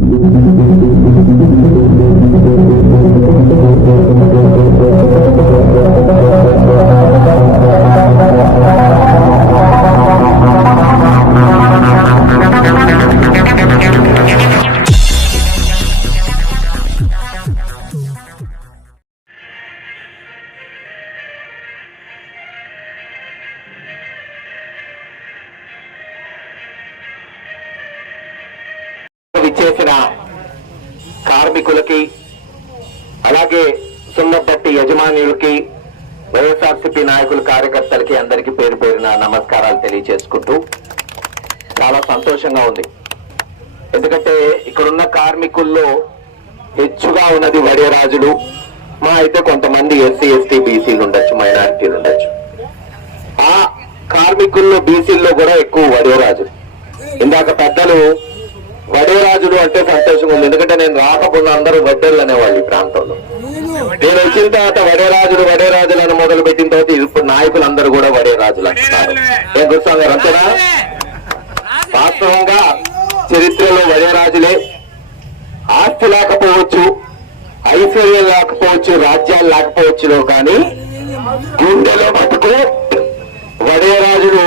Thank you. చేసిన కార్మికులకి అలాగే సున్నపట్టి యజమానులకి వైఎస్ఆర్సీపీ నాయకులు కార్యకర్తలకి అందరికీ పేరు పేరున నమస్కారాలు తెలియజేసుకుంటూ చాలా సంతోషంగా ఉంది. ఎందుకంటే ఇక్కడున్న కార్మికుల్లో హెచ్చుగా ఉన్నది వడియరాజులు మా అయితే కొంతమంది ఎస్సీ ఎస్టీ బీసీలు ఉండొచ్చు మైనారిటీలు ఉండొచ్చు. ఆ కార్మికుల్లో బీసీల్లో కూడా ఎక్కువ వడియరాజులు ఇందాక పెద్దలు వడేరాజులు అంటే సంతోషంగా ఉంది ఎందుకంటే నేను రాకపోయినా అందరూ వడ్డేళ్ళు అనేవాళ్ళు ఈ ప్రాంతంలో. నేను వచ్చిన తర్వాత వడేరాజులు వడేరాజులు అని మొదలు పెట్టిన తర్వాత ఇప్పుడు నాయకులు అందరూ కూడా వడేరాజులు అంటున్నారు. ఏం గురుస్వామి గారు అంతేనా? వాస్తవంగా చరిత్రలో వడేరాజులే ఆస్తి లేకపోవచ్చు ఐశ్వర్యం లేకపోవచ్చు రాజ్యాలు లేకపోవచ్చులో కానీ గుండెలో మటుకు వడేరాజులు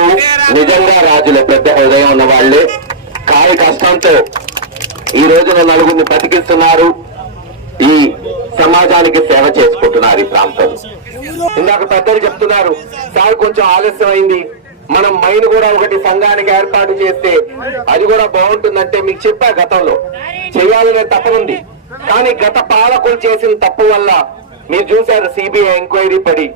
నిజంగా రాజులే పెద్ద హృదయం ఉన్న వాళ్ళే కాయ కష్టంతో ఈ రోజున నలుగురిని బతికిస్తున్నారు. ఈ సమాజానికి సేవ చేసుకుంటున్నారు ఈ ప్రాంతం. ఇందాక పెద్దలు చెప్తున్నారు సార్ కొంచెం ఆలస్యం అయింది మనం మైన్ కూడా ఒకటి సంఘానికి ఏర్పాటు చేస్తే అది కూడా బాగుంటుందంటే మీకు చెప్పా గతంలో. చేయాలనే తప్పనుంది కానీ గత పాలకులు చేసిన తప్పు వల్ల మీరు చూశారు సిబిఐ ఎంక్వైరీ పడి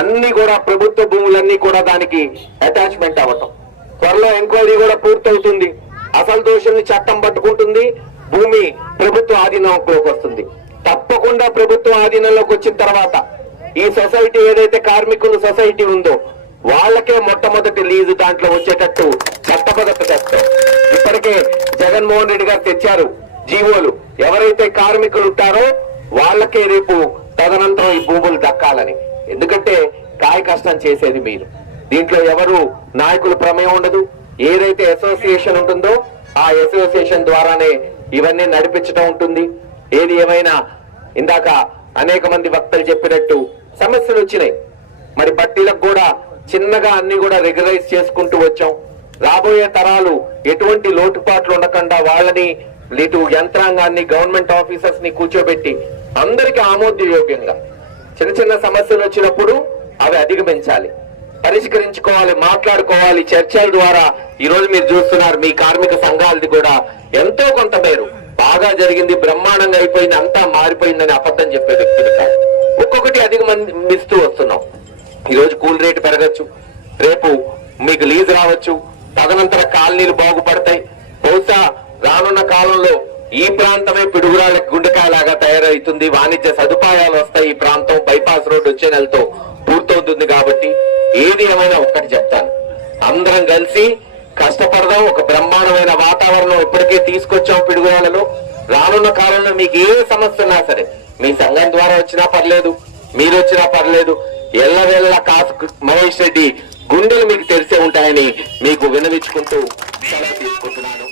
అన్ని కూడా ప్రభుత్వ భూములన్నీ కూడా దానికి అటాచ్మెంట్ అవ్వటం. త్వరలో ఎంక్వైరీ కూడా పూర్తవుతుంది. అసలు దోషుల్ని చట్టం పట్టుకుంటుంది. భూమి ప్రభుత్వ ఆధీనంలోకి వస్తుంది. తప్పకుండా ప్రభుత్వం ఆధీనంలోకి వచ్చిన తర్వాత ఈ సొసైటీ ఏదైతే కార్మికుల సొసైటీ ఉందో వాళ్ళకే మొట్టమొదటి లీజు దాంట్లో వచ్చేటట్టు చట్టబద్ధత తెస్తాం. ఇప్పటికే జగన్మోహన్ రెడ్డి గారు తెచ్చారు జీవోలు. ఎవరైతే కార్మికులు ఉంటారో వాళ్ళకే రేపు తదనంతరం ఈ భూములు దక్కాలని. ఎందుకంటే కాయ కష్టం చేసేది మీరు. దీంట్లో ఎవరు నాయకుల ప్రమేయం ఉండదు. ఏదైతే అసోసియేషన్ ఉంటుందో ఆ అసోసియేషన్ ద్వారానే ఇవన్నీ నడిపించడం ఉంటుంది. ఏది ఏమైనా ఇందాక అనేక మంది వక్తలు చెప్పినట్టు సమస్యలు వచ్చినాయి. మరి బట్టీలకు కూడా చిన్నగా అన్ని కూడా రెగ్యులైజ్ చేసుకుంటూ వచ్చాం. రాబోయే తరాలు ఎటువంటి లోటుపాట్లు ఉండకుండా వాళ్ళని ఇటు యంత్రాంగాన్ని గవర్నమెంట్ ఆఫీసర్స్ని కూర్చోబెట్టి అందరికీ ఆమోదయోగ్యంగా చిన్న చిన్న సమస్యలు వచ్చినప్పుడు అవి అధిగమించాలి. పరిష్కరించుకోవాలి మాట్లాడుకోవాలి చర్చల ద్వారా ఈ రోజు మీరు చూస్తున్నారు మీ కార్మిక సంఘాలది కూడా ఎంతో కొంత మేరు. బాగా జరిగింది బ్రహ్మాండంగా అయిపోయింది అంతా మారిపోయిందని అబద్ధం చెప్పే వ్యక్తులు కాదు. ఒక్కొక్కటి అధిగమిస్తూ వస్తున్నాం. ఈరోజు కూల్ రేటు పెరగచ్చు. రేపు మీకు లీజ్ రావచ్చు. తదనంతర కాలనీలు బాగుపడతాయి. బహుశా రానున్న కాలంలో ఈ ప్రాంతమే పిడుగురాళ్ళ గుండెకాయలాగా తయారవుతుంది. వాణిజ్య సదుపాయాలు వస్తాయి. ఈ ప్రాంతం బైపాస్ రోడ్డు వచ్చే నెలతో పూర్తవుతుంది కాబట్టి ఏది ఏమైనా ఒక్కటి చెప్తాను. అందరం కలిసి కష్టపడదాం. ఒక బ్రహ్మాండమైన వాతావరణం ఇప్పటికే తీసుకొచ్చాం పిడుగురాళ్ళలో రానున్న కాలంలో మీకు ఏ సమస్య ఉన్నా సరే మీ సంఘం ద్వారా వచ్చినా పర్లేదు మీరు వచ్చినా పర్లేదు ఎల్లవెల్ల కాసు మహేష్ రెడ్డి గుండెలు మీకు తెరిసే ఉంటాయని మీకు వినవించుకుంటూ సెలవు తీసుకుంటున్నాను.